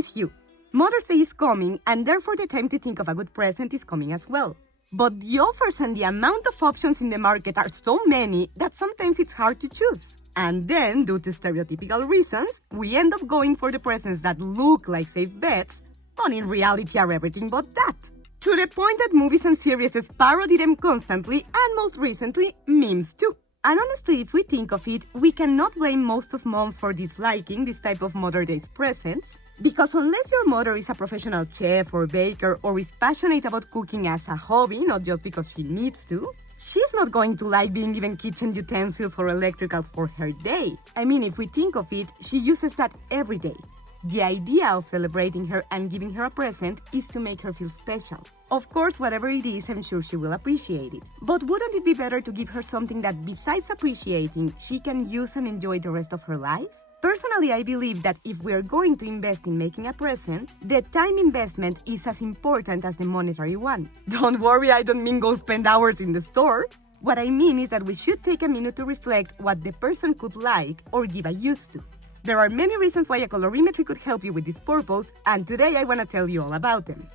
is huge. Mother's Day is coming, and therefore the time to think of a good present is coming as well. But the offers and the amount of options in the market are so many that sometimes it's hard to choose. And then, due to stereotypical reasons, we end up going for the presents that look like safe bets, but in reality are everything but that. To the point that movies and series parody them constantly, and most recently, memes too. And honestly, if we think of it, we cannot blame most of moms for disliking this type of Mother's Day presents, because unless your mother is a professional chef or baker or is passionate about cooking as a hobby, not just because she needs to, she's not going to like being given kitchen utensils or electricals for her day. I mean, if we think of it, she uses that every day. The idea of celebrating her and giving her a present is to make her feel special. Of course, whatever it is, I'm sure she will appreciate it. But wouldn't it be better to give her something that, besides appreciating, she can use and enjoy the rest of her life? Personally, I believe that if we are going to invest in making a present, the time investment is as important as the monetary one. Don't worry, I don't mean go spend hours in the store. What I mean is that we should take a minute to reflect what the person could like or give a use to. There are many reasons why a colorimetry could help you with this purpose, and today I want to tell you all about them.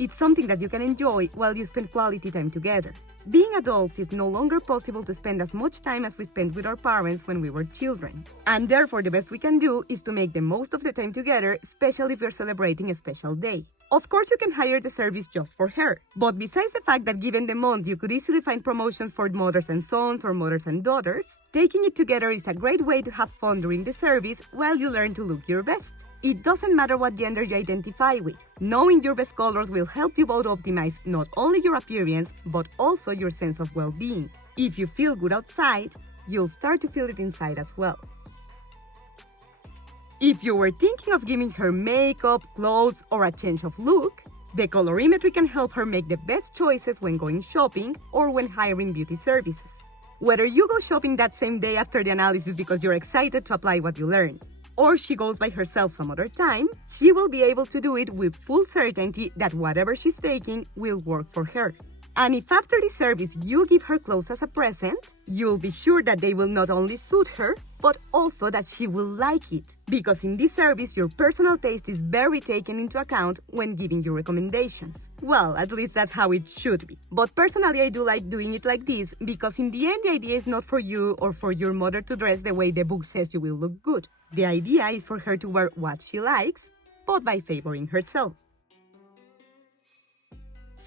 It's something that you can enjoy while you spend quality time together. Being adults is no longer possible to spend as much time as we spent with our parents when we were children. And therefore, the best we can do is to make the most of the time together, especially if we're celebrating a special day. Of course, you can hire the service just for her. But besides the fact that given the month, you could easily find promotions for mothers and sons or mothers and daughters, taking it together is a great way to have fun during the service while you learn to look your best. It doesn't matter what gender you identify with. Knowing your best colors will help you both optimize not only your appearance, but also your sense of well-being. If you feel good outside, you'll start to feel it inside as well. If you were thinking of giving her makeup, clothes, or a change of look, the colorimetry can help her make the best choices when going shopping or when hiring beauty services. Whether you go shopping that same day after the analysis because you're excited to apply what you learned, or she goes by herself some other time, she will be able to do it with full certainty that whatever she's taking will work for her. And if after the service you give her clothes as a present, you'll be sure that they will not only suit her, but also that she will like it. Because in this service, your personal taste is very taken into account when giving you recommendations. Well, at least that's how it should be. But personally, I do like doing it like this, because in the end, the idea is not for you or for your mother to dress the way the book says you will look good. The idea is for her to wear what she likes, but by favoring herself.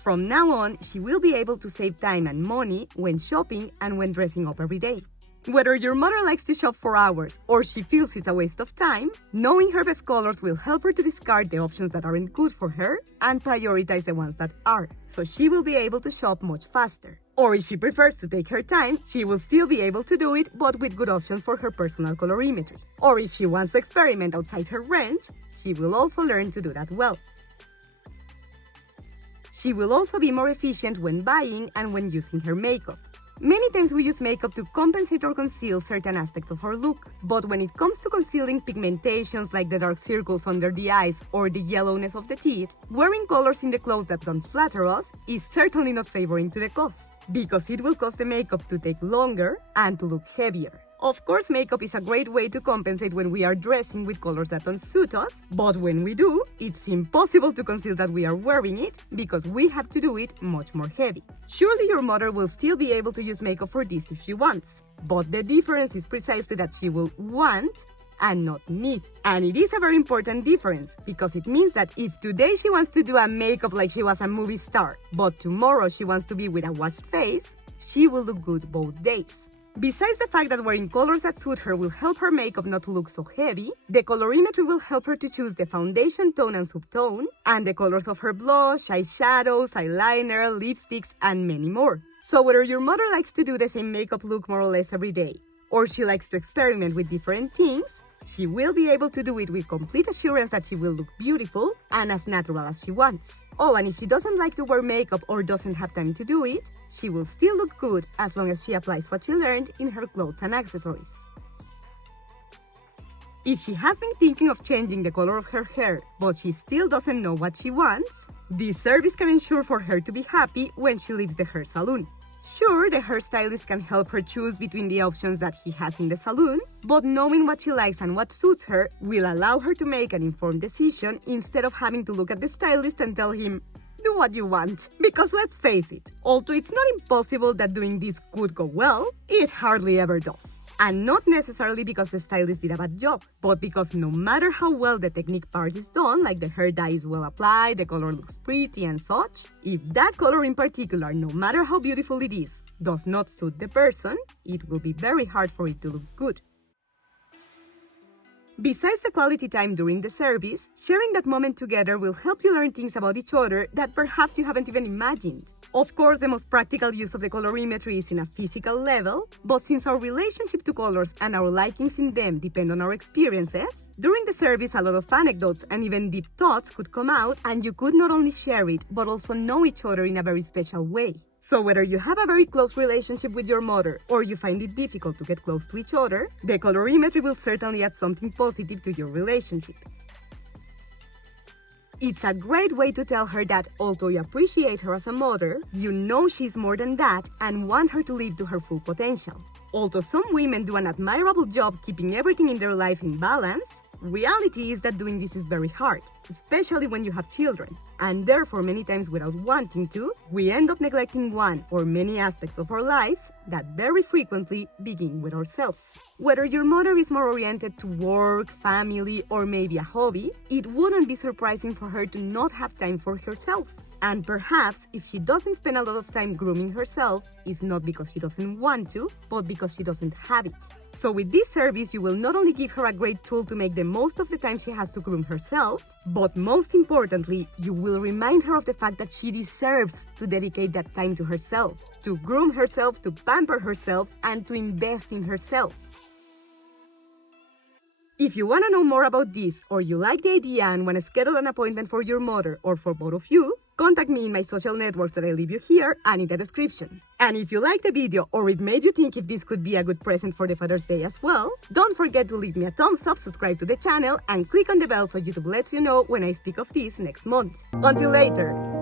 From now on, she will be able to save time and money when shopping and when dressing up every day. Whether your mother likes to shop for hours or she feels it's a waste of time, knowing her best colors will help her to discard the options that aren't good for her and prioritize the ones that are, so she will be able to shop much faster. Or if she prefers to take her time, she will still be able to do it, but with good options for her personal colorimetry. Or if she wants to experiment outside her range, she will also learn to do that well. She will also be more efficient when buying and when using her makeup. Many times we use makeup to compensate or conceal certain aspects of our look, but when it comes to concealing pigmentations like the dark circles under the eyes or the yellowness of the teeth, wearing colors in the clothes that don't flatter us is certainly not favoring to the cause, because it will cause the makeup to take longer and to look heavier. Of course, makeup is a great way to compensate when we are dressing with colors that don't suit us, but when we do, it's impossible to conceal that we are wearing it because we have to do it much more heavy. Surely your mother will still be able to use makeup for this if she wants, but the difference is precisely that she will want and not need. And it is a very important difference, because it means that if today she wants to do a makeup like she was a movie star, but tomorrow she wants to be with a washed face, she will look good both days. Besides the fact that wearing colors that suit her will help her makeup not to look so heavy, the colorimetry will help her to choose the foundation tone and subtone, and the colors of her blush, eyeshadows, eyeliner, lipsticks, and many more. So whether your mother likes to do the same makeup look more or less every day, or she likes to experiment with different things, she will be able to do it with complete assurance that she will look beautiful and as natural as she wants. Oh, and if she doesn't like to wear makeup or doesn't have time to do it, she will still look good as long as she applies what she learned in her clothes and accessories. If she has been thinking of changing the color of her hair, but she still doesn't know what she wants, this service can ensure for her to be happy when she leaves the hair salon. Sure, the hairstylist can help her choose between the options that he has in the salon, but knowing what she likes and what suits her will allow her to make an informed decision instead of having to look at the stylist and tell him, do what you want. Because let's face it, although it's not impossible that doing this could go well, it hardly ever does. And not necessarily because the stylist did a bad job, but because no matter how well the technique part is done, like the hair dye is well applied, the color looks pretty and such, if that color in particular, no matter how beautiful it is, does not suit the person, it will be very hard for it to look good. Besides the quality time during the service, sharing that moment together will help you learn things about each other that perhaps you haven't even imagined. Of course, the most practical use of the colorimetry is in a physical level, but since our relationship to colors and our likings in them depend on our experiences, during the service a lot of anecdotes and even deep thoughts could come out, and you could not only share it, but also know each other in a very special way. So whether you have a very close relationship with your mother or you find it difficult to get close to each other, the colorimetry will certainly add something positive to your relationship. It's a great way to tell her that although you appreciate her as a mother, you know she's more than that and want her to live to her full potential. Although some women do an admirable job keeping everything in their life in balance, reality is that doing this is very hard, especially when you have children, and therefore many times without wanting to, we end up neglecting one or many aspects of our lives that very frequently begin with ourselves. Whether your mother is more oriented to work, family, or maybe a hobby, it wouldn't be surprising for her to not have time for herself. And perhaps if she doesn't spend a lot of time grooming herself, it's not because she doesn't want to, but because she doesn't have it. So with this service, you will not only give her a great tool to make the most of the time she has to groom herself, but most importantly, you will remind her of the fact that she deserves to dedicate that time to herself, to groom herself, to pamper herself, and to invest in herself. If you want to know more about this, or you like the idea and want to schedule an appointment for your mother or for both of you, contact me in my social networks that I leave you here and in the description. And if you liked the video or it made you think if this could be a good present for the Father's Day as well, don't forget to leave me a thumbs up, subscribe to the channel, and click on the bell so YouTube lets you know when I speak of this next month. Until later!